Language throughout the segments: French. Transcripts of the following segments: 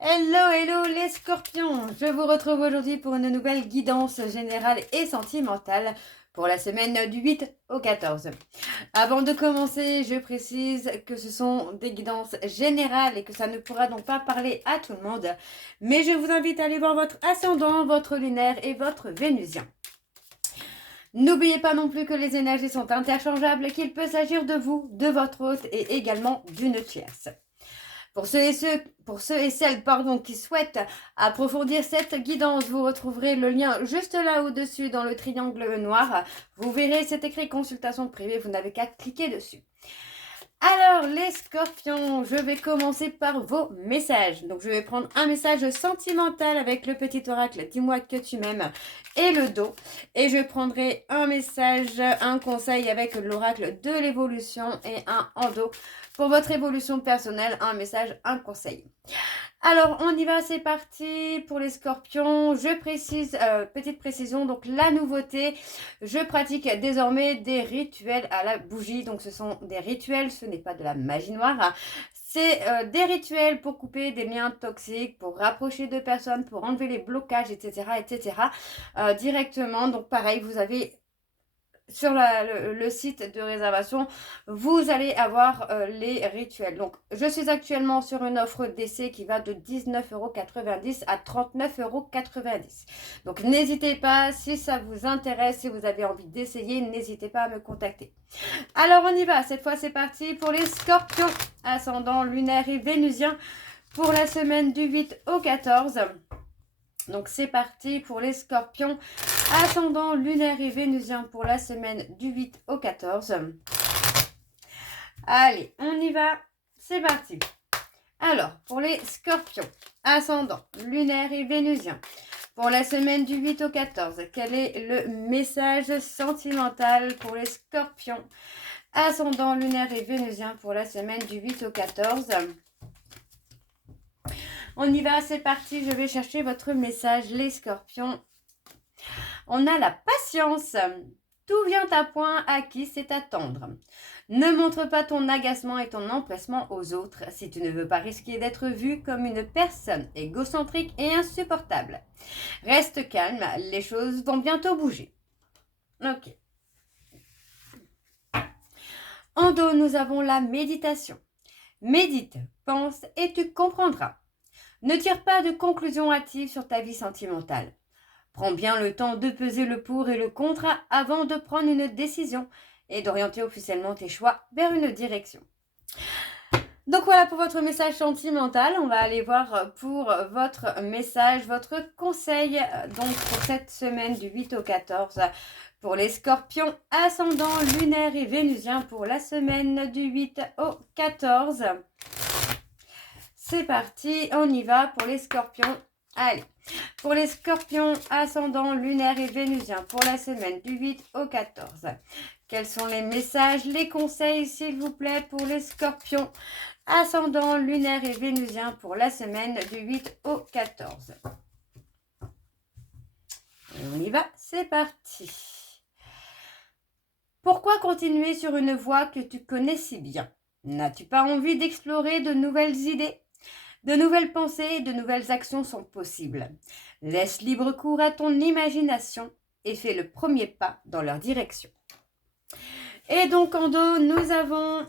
Hello, hello les scorpions! Je vous retrouve aujourd'hui pour une nouvelle guidance générale et sentimentale pour la semaine du 8 au 14. Avant de commencer, je précise que ce sont des guidances générales et que ça ne pourra donc pas parler à tout le monde. Mais je vous invite à aller voir votre ascendant, votre lunaire et votre vénusien. N'oubliez pas non plus que les énergies sont interchangeables et qu'il peut s'agir de vous, de votre hôte et également d'une tierce. Pour ceux et celles qui souhaitent approfondir cette guidance, vous retrouverez le lien juste là au-dessus dans le triangle noir. Vous verrez, c'est écrit consultation privée, vous n'avez qu'à cliquer dessus. Alors les scorpions, je vais commencer par vos messages. Donc je vais prendre un message sentimental avec le petit oracle dis-moi que tu m'aimes et le dos. Et je prendrai un message, un conseil avec l'oracle de l'évolution et un en dos. Pour votre évolution personnelle, un message, un conseil. Alors, on y va, c'est parti pour les scorpions. Je précise, petite précision, donc la nouveauté, je pratique désormais des rituels à la bougie. Donc, ce sont des rituels, ce n'est pas de la magie noire. C'est des rituels pour couper des liens toxiques, pour rapprocher deux personnes, pour enlever les blocages, etc. Directement. Donc, pareil, vous avez sur le site de réservation, vous allez avoir les rituels. Donc, je suis actuellement sur une offre d'essai qui va de 19,90 € à 39,90 €. Donc, n'hésitez pas, si ça vous intéresse, si vous avez envie d'essayer, n'hésitez pas à me contacter. Alors, on y va. Cette fois, c'est parti pour les scorpions, ascendant lunaire et vénusien, pour la semaine du 8 au 14. Donc c'est parti pour les scorpions, ascendant lunaire et vénusien pour la semaine du 8 au 14. Allez, on y va, c'est parti. Alors, pour les scorpions, ascendant lunaire et vénusien pour la semaine du 8 au 14, quel est le message sentimental pour les scorpions, ascendant lunaire et vénusien pour la semaine du 8 au 14? On y va, c'est parti, je vais chercher votre message, les scorpions. On a la patience. Tout vient à point, à qui c'est attendre. Ne montre pas ton agacement et ton empressement aux autres si tu ne veux pas risquer d'être vu comme une personne égocentrique et insupportable. Reste calme, les choses vont bientôt bouger. Ok. En dos, nous avons la méditation. Médite, pense et tu comprendras. Ne tire pas de conclusions hâtives sur ta vie sentimentale. Prends bien le temps de peser le pour et le contre avant de prendre une décision et d'orienter officiellement tes choix vers une direction. Donc voilà pour votre message sentimental. On va aller voir pour votre message, votre conseil donc pour cette semaine du 8 au 14 pour les scorpions, ascendant lunaire et vénusien pour la semaine du 8 au 14. C'est parti, on y va pour les scorpions. Allez, pour les scorpions, ascendant lunaire et vénusien pour la semaine du 8 au 14. Quels sont les messages, les conseils, s'il vous plaît, pour les scorpions, ascendant lunaire et vénusien pour la semaine du 8 au 14? Et on y va, c'est parti. Pourquoi continuer sur une voie que tu connais si bien? N'as-tu pas envie d'explorer de nouvelles idées? De nouvelles pensées et de nouvelles actions sont possibles. Laisse libre cours à ton imagination et fais le premier pas dans leur direction. Et donc en dos, nous avons...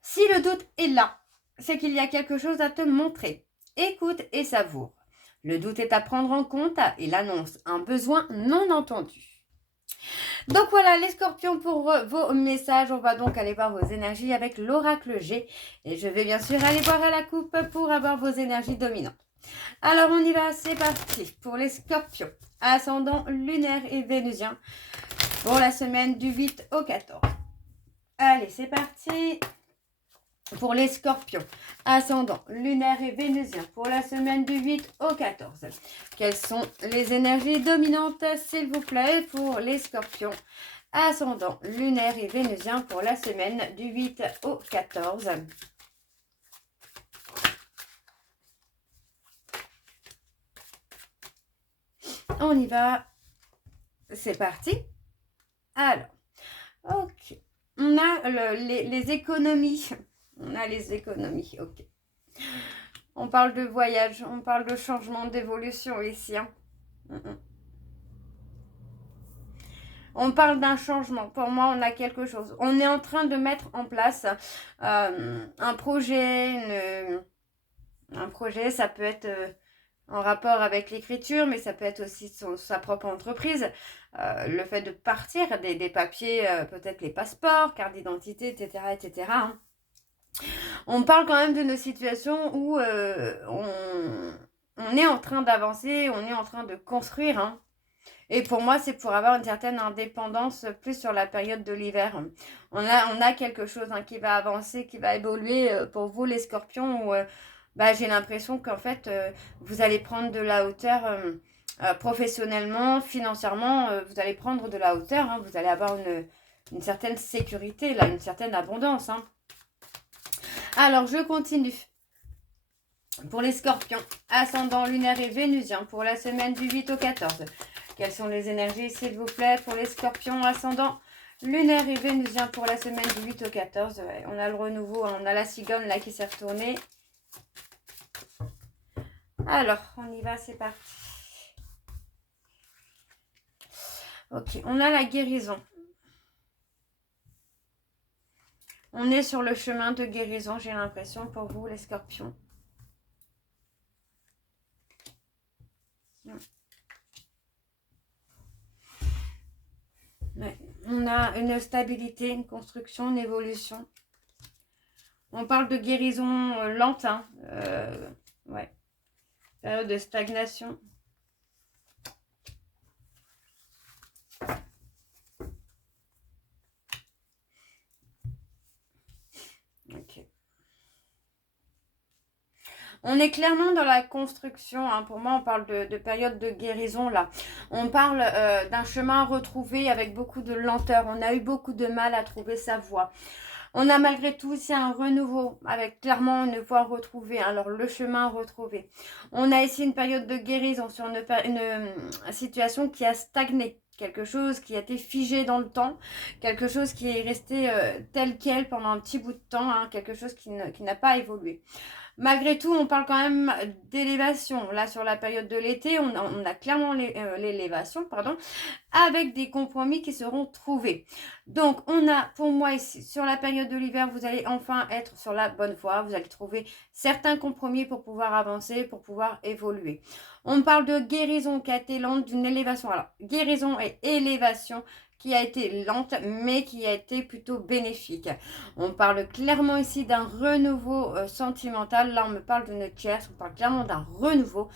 Si le doute est là, c'est qu'il y a quelque chose à te montrer. Écoute et savoure. Le doute est à prendre en compte, il annonce un besoin non entendu. Donc voilà les scorpions pour vos messages. On va donc aller voir vos énergies avec l'oracle G. Et je vais bien sûr aller voir à la coupe pour avoir vos énergies dominantes. Alors on y va, c'est parti pour les scorpions, ascendant lunaire et vénusien pour la semaine du 8 au 14. Allez, c'est parti pour les scorpions, ascendant lunaire et vénusien pour la semaine du 8 au 14. Quelles sont les énergies dominantes, s'il vous plaît, pour les scorpions, ascendant lunaire et vénusien pour la semaine du 8 au 14? On y va, c'est parti. Alors, ok, on a les économies. On a les économies, ok. On parle de voyage, on parle de changement, d'évolution ici. Hein. On parle d'un changement. Pour moi, on a quelque chose. On est en train de mettre en place un projet. Un projet, ça peut être en rapport avec l'écriture, mais ça peut être aussi sa propre entreprise. Le fait de partir, des papiers, peut-être les passeports, carte d'identité, etc. etc. Hein. On parle quand même d'une situation où on est en train d'avancer, on est en train de construire. Hein. Et pour moi, c'est pour avoir une certaine indépendance plus sur la période de l'hiver. On a quelque chose hein, qui va avancer, qui va évoluer pour vous les scorpions. Où, j'ai l'impression qu'en fait, vous allez prendre de la hauteur professionnellement, financièrement. Vous allez prendre de la hauteur. Hein, vous allez avoir une certaine sécurité, là, une certaine abondance. Hein. Alors, je continue. Pour les scorpions, ascendant lunaire et vénusien pour la semaine du 8 au 14. Quelles sont les énergies, s'il vous plaît, pour les scorpions, ascendant lunaire et vénusien pour la semaine du 8 au 14. Ouais, on a le renouveau, hein, on a la cigogne là qui s'est retournée. Alors, on y va, c'est parti. Ok, on a la guérison. On est sur le chemin de guérison, j'ai l'impression, pour vous, les scorpions. Ouais. On a une stabilité, une construction, une évolution. On parle de guérison lente. Hein. Ouais. Période de stagnation. Ok. On est clairement dans la construction. Hein. Pour moi, on parle de période de guérison là. On parle d'un chemin retrouvé avec beaucoup de lenteur. On a eu beaucoup de mal à trouver sa voie. On a malgré tout aussi un renouveau avec clairement une voie retrouvée. Alors le chemin retrouvé. On a ici une période de guérison sur une situation qui a stagné. Quelque chose qui a été figé dans le temps, quelque chose qui est resté tel quel pendant un petit bout de temps, hein, quelque chose qui n'a pas évolué. Malgré tout, on parle quand même d'élévation. Là, sur la période de l'été, on a clairement l'élévation, pardon, avec des compromis qui seront trouvés. Donc, on a, pour moi ici, sur la période de l'hiver, vous allez enfin être sur la bonne voie. Vous allez trouver certains compromis pour pouvoir avancer, pour pouvoir évoluer. On parle de guérison qui a été lente, d'une élévation. Alors, guérison et élévation qui a été lente, mais qui a été plutôt bénéfique. On parle clairement ici d'un renouveau sentimental. Là, on me parle d'une tierce. On parle clairement d'un renouveau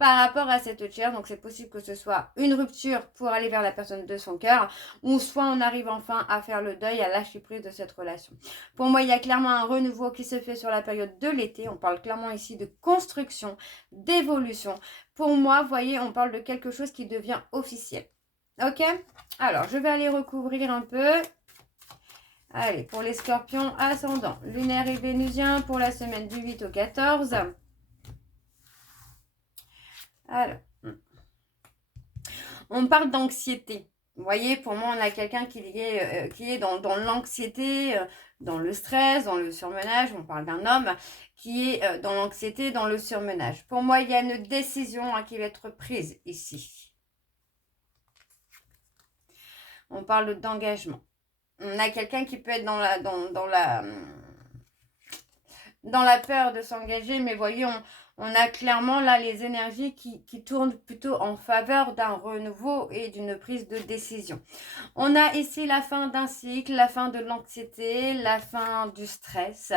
par rapport à cette tierce. Donc, c'est possible que ce soit une rupture pour aller vers la personne de son cœur, ou soit on arrive enfin à faire le deuil, à lâcher prise de cette relation. Pour moi, il y a clairement un renouveau qui se fait sur la période de l'été. On parle clairement ici de construction, d'évolution. Pour moi, vous voyez, on parle de quelque chose qui devient officiel. Ok? Alors, je vais aller recouvrir un peu. Allez, pour les scorpions, ascendant, lunaire et vénusien pour la semaine du 8 au 14. Alors, on parle d'anxiété. Vous voyez, pour moi, on a quelqu'un qui est dans l'anxiété, dans le stress, dans le surmenage. On parle d'un homme qui est dans l'anxiété, dans le surmenage. Pour moi, il y a une décision qui va être prise ici. On parle d'engagement. On a quelqu'un qui peut être dans la peur de s'engager, mais voyez, on a clairement là les énergies qui tournent plutôt en faveur d'un renouveau et d'une prise de décision. On a ici la fin d'un cycle, la fin de l'anxiété, la fin du stress.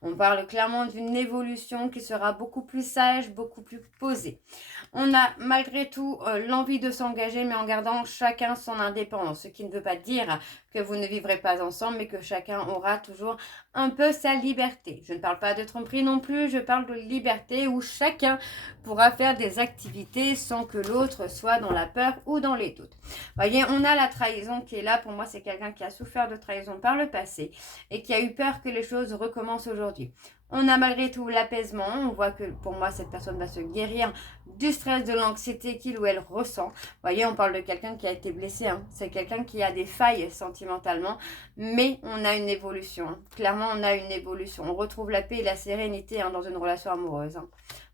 On parle clairement d'une évolution qui sera beaucoup plus sage, beaucoup plus posée. On a malgré tout l'envie de s'engager, mais en gardant chacun son indépendance. Ce qui ne veut pas dire que vous ne vivrez pas ensemble, mais que chacun aura toujours un peu sa liberté. Je ne parle pas de tromperie non plus, je parle de liberté où chacun pourra faire des activités sans que l'autre soit dans la peur ou dans les doutes. Voyez, on a la trahison qui est là. Pour moi, c'est quelqu'un qui a souffert de trahison par le passé et qui a eu peur que les choses recommencent aujourd'hui. On a malgré tout l'apaisement. On voit que pour moi, cette personne va se guérir du stress, de l'anxiété qu'il ou elle ressent. Vous voyez, on parle de quelqu'un qui a été blessé. Hein. C'est quelqu'un qui a des failles sentimentalement. Mais on a une évolution. Hein. Clairement, on a une évolution. On retrouve la paix et la sérénité dans une relation amoureuse. Vous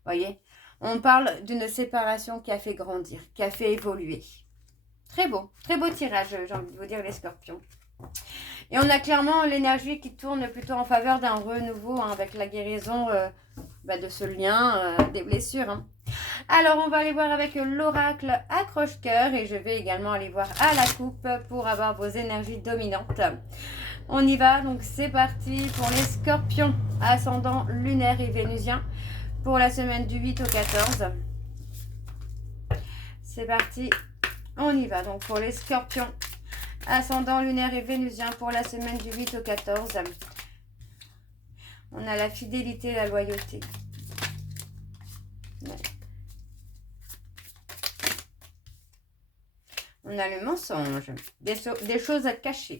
voyez, on parle d'une séparation qui a fait grandir, qui a fait évoluer. Très beau tirage, j'ai envie de vous dire, les scorpions. Et on a clairement l'énergie qui tourne plutôt en faveur d'un renouveau avec la guérison de ce lien, des blessures. Hein. Alors, on va aller voir avec l'oracle accroche-cœur et je vais également aller voir à la coupe pour avoir vos énergies dominantes. On y va, donc c'est parti pour les scorpions, ascendant lunaire et vénusien pour la semaine du 8 au 14. C'est parti, on y va donc pour les scorpions. Ascendant lunaire et vénusien pour la semaine du 8 au 14. On a la fidélité et la loyauté. Ouais. On a le mensonge, des choses à cacher.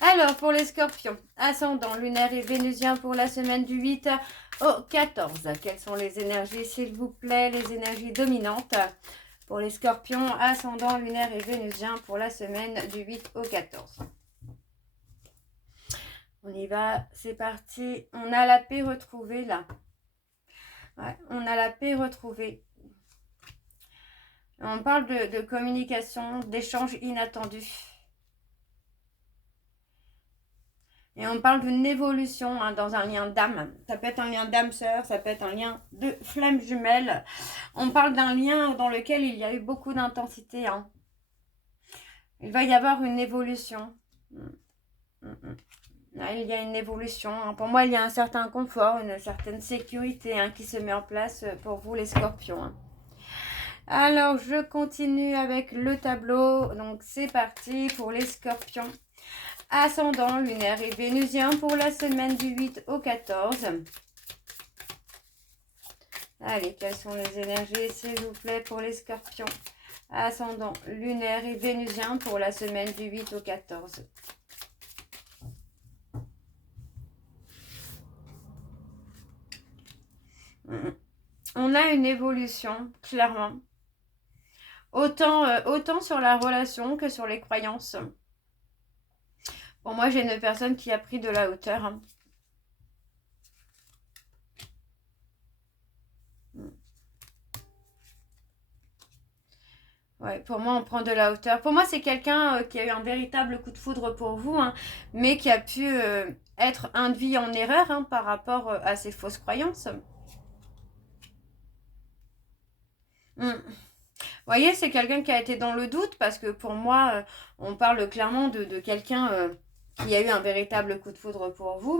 Alors, pour les scorpions, ascendant lunaire et vénusien pour la semaine du 8 au 14. Quelles sont les énergies, s'il vous plaît, les énergies dominantes pour les scorpions, ascendant lunaire et vénusien pour la semaine du 8 au 14. On y va, c'est parti. On a la paix retrouvée là. Ouais, on a la paix retrouvée. On parle de communication, d'échanges inattendus. Et on parle d'une évolution dans un lien d'âme. Ça peut être un lien d'âme-sœur, ça peut être un lien de flamme jumelle. On parle d'un lien dans lequel il y a eu beaucoup d'intensité. Hein. Il va y avoir une évolution. Il y a une évolution. Hein. Pour moi, il y a un certain confort, une certaine sécurité qui se met en place pour vous les scorpions. Hein. Alors, je continue avec le tableau. Donc, c'est parti pour les scorpions. Ascendant lunaire et vénusien pour la semaine du 8 au 14. Allez, quelles sont les énergies, s'il vous plaît, pour les scorpions? Ascendant lunaire et vénusien pour la semaine du 8 au 14. On a une évolution, clairement. Autant sur la relation que sur les croyances. Pour moi, j'ai une personne qui a pris de la hauteur. Hein. Ouais, pour moi, on prend de la hauteur. Pour moi, c'est quelqu'un qui a eu un véritable coup de foudre pour vous, mais qui a pu être induit en erreur par rapport à ses fausses croyances. Vous voyez, c'est quelqu'un qui a été dans le doute parce que pour moi, on parle clairement de quelqu'un qui a eu un véritable coup de foudre pour vous,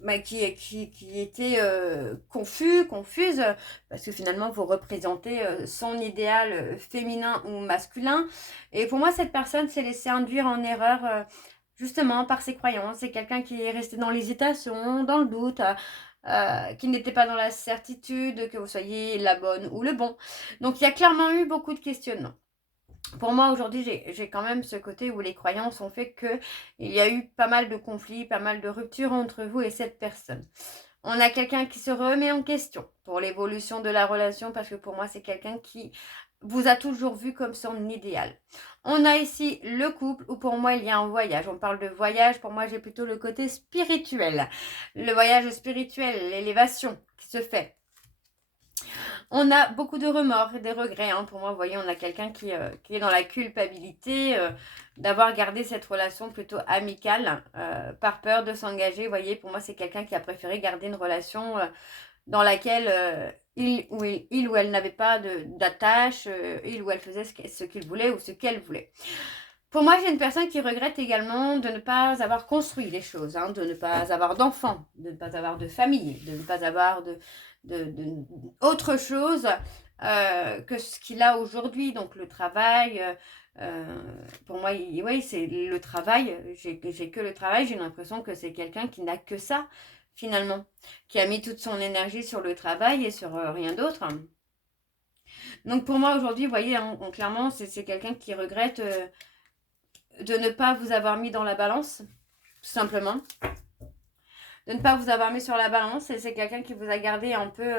mais qui était confuse, parce que finalement, vous représentez son idéal féminin ou masculin. Et pour moi, cette personne s'est laissée induire en erreur justement par ses croyances. C'est quelqu'un qui est resté dans l'hésitation, dans le doute, qui n'était pas dans la certitude que vous soyez la bonne ou le bon. Donc, il y a clairement eu beaucoup de questionnements. Pour moi, aujourd'hui, j'ai quand même ce côté où les croyances ont fait qu'il y a eu pas mal de conflits, pas mal de ruptures entre vous et cette personne. On a quelqu'un qui se remet en question pour l'évolution de la relation parce que pour moi, c'est quelqu'un qui vous a toujours vu comme son idéal. On a ici le couple où pour moi, il y a un voyage. On parle de voyage, pour moi, j'ai plutôt le côté spirituel. Le voyage spirituel, l'élévation qui se fait. On a beaucoup de remords et des regrets. Pour moi, vous voyez, on a quelqu'un qui est dans la culpabilité d'avoir gardé cette relation plutôt amicale par peur de s'engager. Vous voyez, pour moi, c'est quelqu'un qui a préféré garder une relation dans laquelle il ou elle n'avait pas d'attache, il ou elle faisait ce qu'il voulait ou ce qu'elle voulait. Pour moi, j'ai une personne qui regrette également de ne pas avoir construit les choses, de ne pas avoir d'enfants, de ne pas avoir de famille, de ne pas avoir autre chose que ce qu'il a aujourd'hui. Donc le travail, pour moi, oui, c'est le travail. J'ai que le travail. J'ai l'impression que c'est quelqu'un qui n'a que ça, finalement, qui a mis toute son énergie sur le travail et sur rien d'autre. Donc pour moi, aujourd'hui, vous voyez, clairement, c'est quelqu'un qui regrette de ne pas vous avoir mis dans la balance, tout simplement. de ne pas vous avoir mis sur la balance. Et c'est quelqu'un qui vous a gardé un peu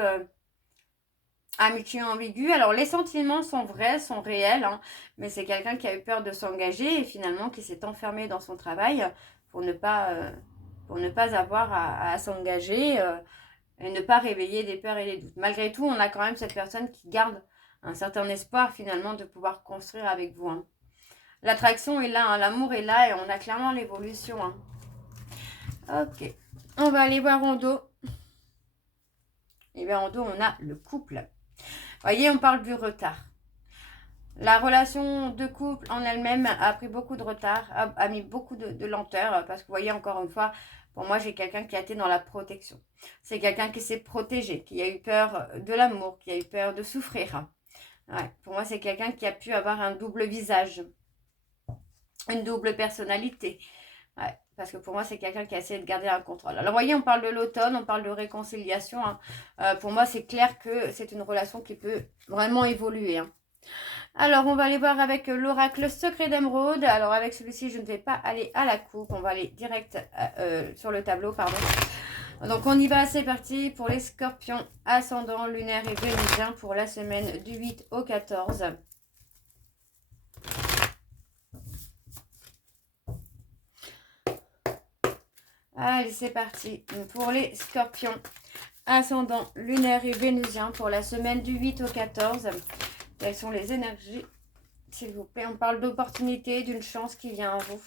à moitié ambigu. Alors, les sentiments sont vrais, sont réels, hein, mais c'est quelqu'un qui a eu peur de s'engager et finalement qui s'est enfermé dans son travail pour ne pas avoir à s'engager et ne pas réveiller des peurs et des doutes. Malgré tout, on a quand même cette personne qui garde un certain espoir finalement de pouvoir construire avec vous. Hein. L'attraction est là, hein, l'amour est là et on a clairement l'évolution. Hein. Ok, on va aller voir en dos. Et bien en dos, on a le couple. Voyez, on parle du retard. La relation de couple en elle-même a pris beaucoup de retard, a mis beaucoup de lenteur, parce que vous voyez, encore une fois, pour moi, j'ai quelqu'un qui a été dans la protection. C'est quelqu'un qui s'est protégé, qui a eu peur de l'amour, qui a eu peur de souffrir. Ouais, pour moi, c'est quelqu'un qui a pu avoir un double visage, une double personnalité. Ouais, parce que pour moi, c'est quelqu'un qui a essayé de garder un contrôle. Alors, vous voyez, on parle de l'automne, on parle de réconciliation. Hein. Pour moi, c'est clair que c'est une relation qui peut vraiment évoluer. Hein. Alors, on va aller voir avec l'oracle secret d'émeraude. Alors, avec celui-ci, je ne vais pas aller à la coupe. On va aller direct sur le tableau, pardon. Donc, on y va. C'est parti pour les scorpions, ascendant, lunaire et vénusien pour la semaine du 8 au 14. Allez, c'est parti pour les scorpions, ascendant, lunaire et vénusien pour la semaine du 8 au 14. Quelles sont les énergies, s'il vous plaît? On parle d'opportunité, d'une chance qui vient à vous.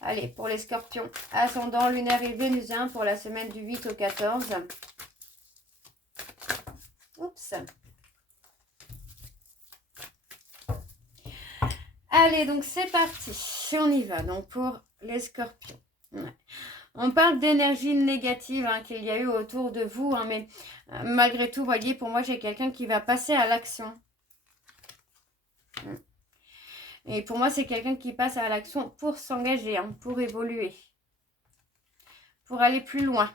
Allez, pour les scorpions, ascendant, lunaire et vénusien pour la semaine du 8 au 14. Oups. Allez, donc c'est parti. On y va. Donc pour les scorpions. Ouais. On parle d'énergie négative hein, qu'il y a eu autour de vous. Hein, mais malgré tout, vous voyez, pour moi, j'ai quelqu'un qui va passer à l'action. Et pour moi, c'est quelqu'un qui passe à l'action pour s'engager, hein, pour évoluer, pour aller plus loin.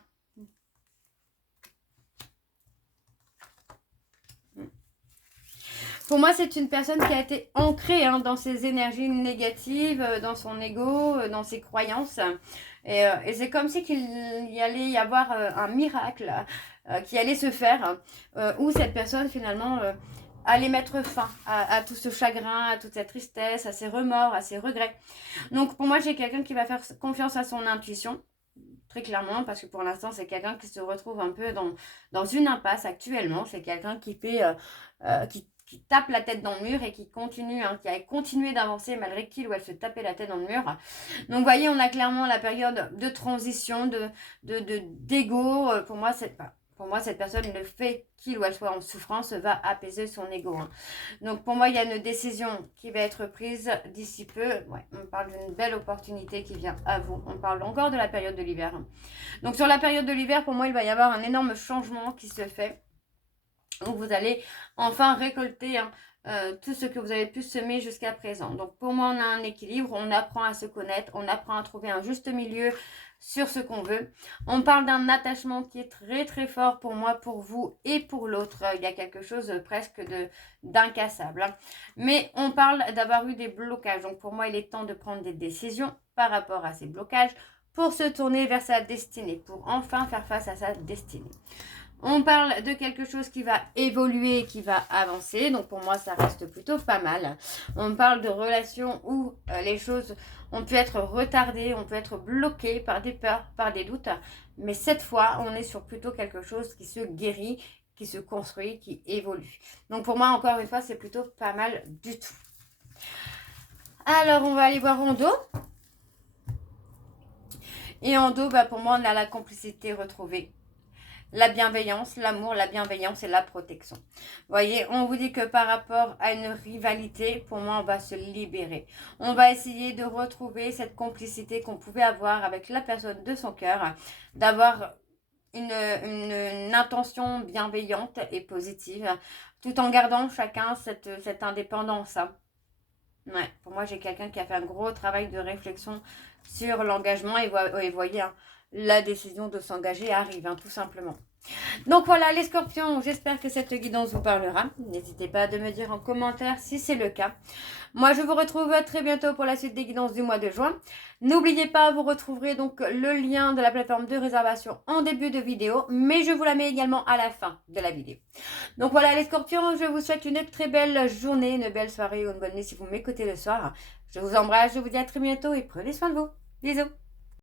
Pour moi, c'est une personne qui a été ancrée hein, dans ses énergies négatives, dans son ego, dans ses croyances. Et c'est comme si qu'il y allait y avoir un miracle qui allait se faire, où cette personne finalement allait mettre fin à tout ce chagrin, à toute cette tristesse, à ses remords, à ses regrets. Donc pour moi, j'ai quelqu'un qui va faire confiance à son intuition. Très clairement, parce que pour l'instant, c'est quelqu'un qui se retrouve un peu dans une impasse actuellement. C'est quelqu'un qui fait... qui tape la tête dans le mur et qui continue, hein, qui a continué d'avancer malgré qu'il ou elle se tapait la tête dans le mur. Donc, vous voyez, on a clairement la période de transition, d'ego. Pour moi, cette personne, le fait qu'il ou elle soit en souffrance, va apaiser son ego. Hein. Donc, pour moi, il y a une décision qui va être prise d'ici peu. Ouais, on parle d'une belle opportunité qui vient à vous. On parle encore de la période de l'hiver. Donc, sur la période de l'hiver, pour moi, il va y avoir un énorme changement qui se fait. Où vous allez enfin récolter hein, tout ce que vous avez pu semer jusqu'à présent. Donc pour moi, on a un équilibre, on apprend à se connaître, on apprend à trouver un juste milieu sur ce qu'on veut. On parle d'un attachement qui est très très fort pour moi, pour vous et pour l'autre. Il y a quelque chose presque d'incassable. Hein. Mais on parle d'avoir eu des blocages. Donc pour moi, il est temps de prendre des décisions par rapport à ces blocages pour se tourner vers sa destinée, pour enfin faire face à sa destinée. On parle de quelque chose qui va évoluer, qui va avancer. Donc pour moi, ça reste plutôt pas mal. On parle de relations où les choses ont pu être retardées, on peut être bloquées par des peurs, par des doutes. Mais cette fois, on est sur plutôt quelque chose qui se guérit, qui se construit, qui évolue. Donc pour moi, encore une fois, c'est plutôt pas mal du tout. Alors, on va aller voir en dos. Et en dos, pour moi, on a la complicité retrouvée. La bienveillance, l'amour, la bienveillance et la protection. Vous voyez, on vous dit que par rapport à une rivalité, pour moi, on va se libérer. On va essayer de retrouver cette complicité qu'on pouvait avoir avec la personne de son cœur, d'avoir une intention bienveillante et positive, tout en gardant chacun cette indépendance. Ouais, pour moi, j'ai quelqu'un qui a fait un gros travail de réflexion sur l'engagement et vous voyez, hein, la décision de s'engager arrive, hein, tout simplement. Donc voilà les scorpions, j'espère que cette guidance vous parlera. N'hésitez pas à me dire en commentaire si c'est le cas. Moi je vous retrouve très bientôt pour la suite des guidances du mois de juin. N'oubliez pas, vous retrouverez donc le lien de la plateforme de réservation en début de vidéo, mais je vous la mets également à la fin de la vidéo. Donc voilà les scorpions, je vous souhaite une très belle journée, une belle soirée ou une bonne nuit si vous m'écoutez le soir. Je vous embrasse, je vous dis à très bientôt et prenez soin de vous. Bisous.